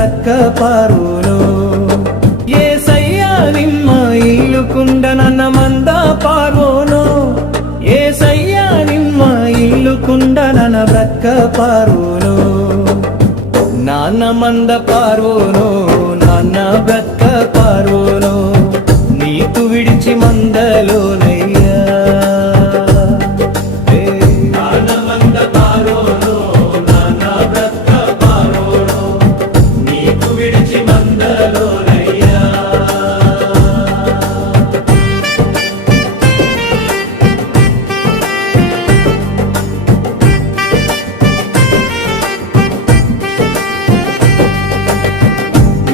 ಬ್ರಕ್ಕ ಪಾರೋನು ಏಸಯ್ಯ ನಿಮ್ಮ ಇಲ್ಲುಕುಂಡ ನನ್ನ ಮಂದ ಪಾರೋನು ಏಸಯ್ಯ ನಿಮ್ಮ ಇಲ್ಲುಕುಂಡ ನನ್ನ ಬ್ರಕ್ಕ ಪಾರೋನು నాన్న మంద పారోను నాన్న బ్రక్క పారోను నీకు విడిచి మందలోనయ్యా నాన్న మంద పారోను నాన్న బ్రక్క పారోను నీకు విడిచి మందలోనయ్యా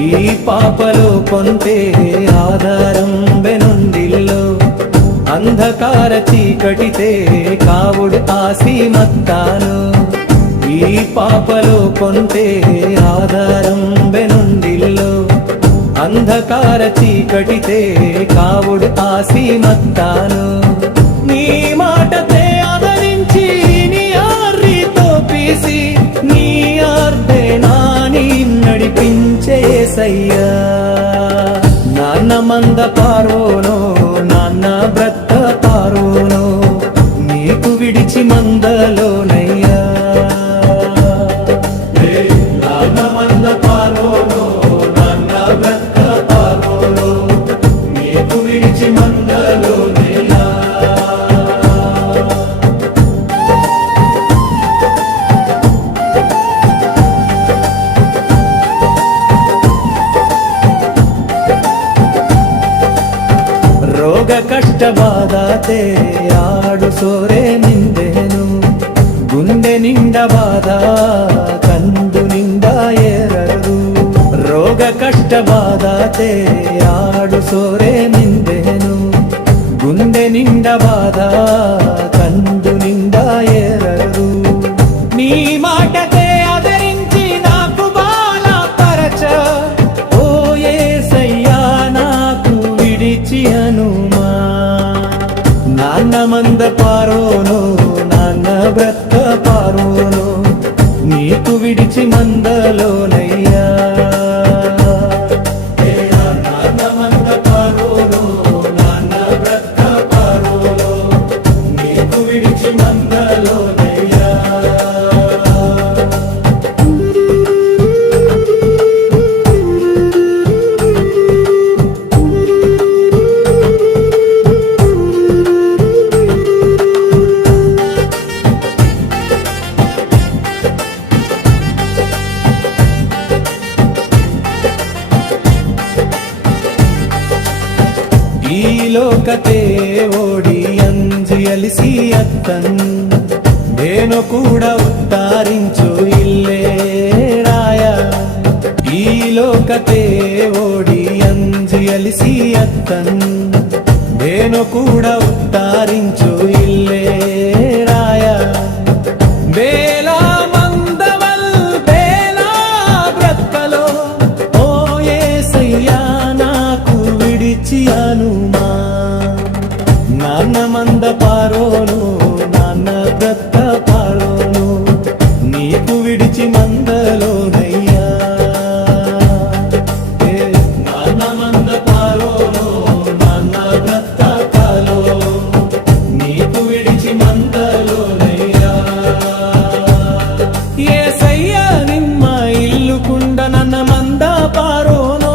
ఈ పాపలో కొంటే ఆధారం వెనుండిల్లో అంధకార చీకటితే కావుడు ఆసీమత్తాను ఈ పాపలో కొంటే ఆధారం వెనుండిల్లో అంధకార చీకటితే కావుడు ఆసీమత్తాను నీ మాటతే ఆదరించి నీ ఆర్రితో పీసి నీ ఆర్దే నాని నడిపించేసయ్యా నాన్న మంద పారోను నాన్న బ్రక్క పారోను నీకు విడిచి మందలోనయ్యా నాన్న మంద పారోను నాన్న బ్రక్క పారోను నీకు విడిచి మందలోనయ్యా ರೋಗ ಕಷ್ಟ ಬಾಧತೆ ಆಡು ಸೋರೆ ನಿಂದೆನು ಗುಂಡೆ ನಿಂಡ ಬಾಧ ಕಂದು ನಿಂದ ಏರರು ರೋಗ ಕಷ್ಟ ಬಾಧತೆ ಆಡು ಸೋರೆ ನಿಂದೆನು ಗುಂಡೆ ನಿಂಡ ಬಾಧ ಕಂದು ನಿಂದ ಏರರು నీ మాటతే ఆదరించి నాకు బాల పరచ ఓ యేసయ్యా నాకు విడిచి హనుమా నాన్న మంద పారోను నాన్న బ్రక్క పారోను నీకు విడిచి మందలోనయ్యా నాన్న మంద పారోను నాన్న బ్రక్క పారోను నీకు విడిచి మందలోనయ్యా ಈ ಲೋಕತೆ ಓಡಿ ಅಂಜಿ ಅಲಿಸಿ ಅತ್ತನ್ ಏನು ಕೂಡ ಉತ್ತಾರಿಂಚು ಇಲ್ಲೇ ರಾಯ ಈ ಲೋಕತೆ ಓಡಿ ಅಂಜಿ ಅಲಿಸಿ ಅತ್ತನ್ ಏನು ಕೂಡ ಉತ್ತಾರಿಂಚು ಇಲ್ಲೇ ರಾಯ ಬೇಲಾ ಮಂದವಲ್ ಬೇಲಾ ಬ್ರಕ್ಕಲೋ ಓ యేసయ్యా నాకు విడిచి హనుమా నాన్న మంద పారోను నాన్న బ్రక్క పారోను నీకు విడిచి మందలోనయ్యా నాన్న మంద పారోను నాన్న బ్రక్క పారోను నీకు విడిచి మందలోనయ్యా యేసయ్యా ನಿಮ್ಮ ఇల్లుకుండ ನನ್ನ మంద పారోను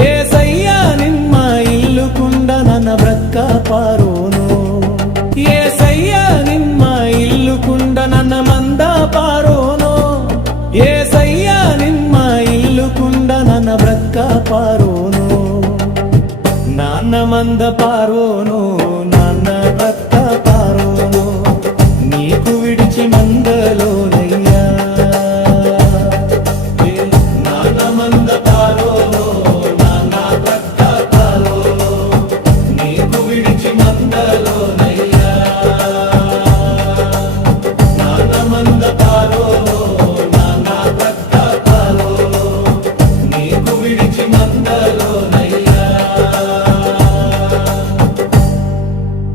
యేసయ్యా ನಿಮ್ಮ ఇల్లుకుండ ನನ್ನ బ్రక్క పారోను యేసయ్యా ನಿಮ್ಮ ఇల్లుకుండ ನನ್ನ మంద పారోను యేసయ్యా ನಿಮ್ಮ ఇల్లుకుండ ನನ್ನ బ్రక్క పారోను నాన్న మంద పారోను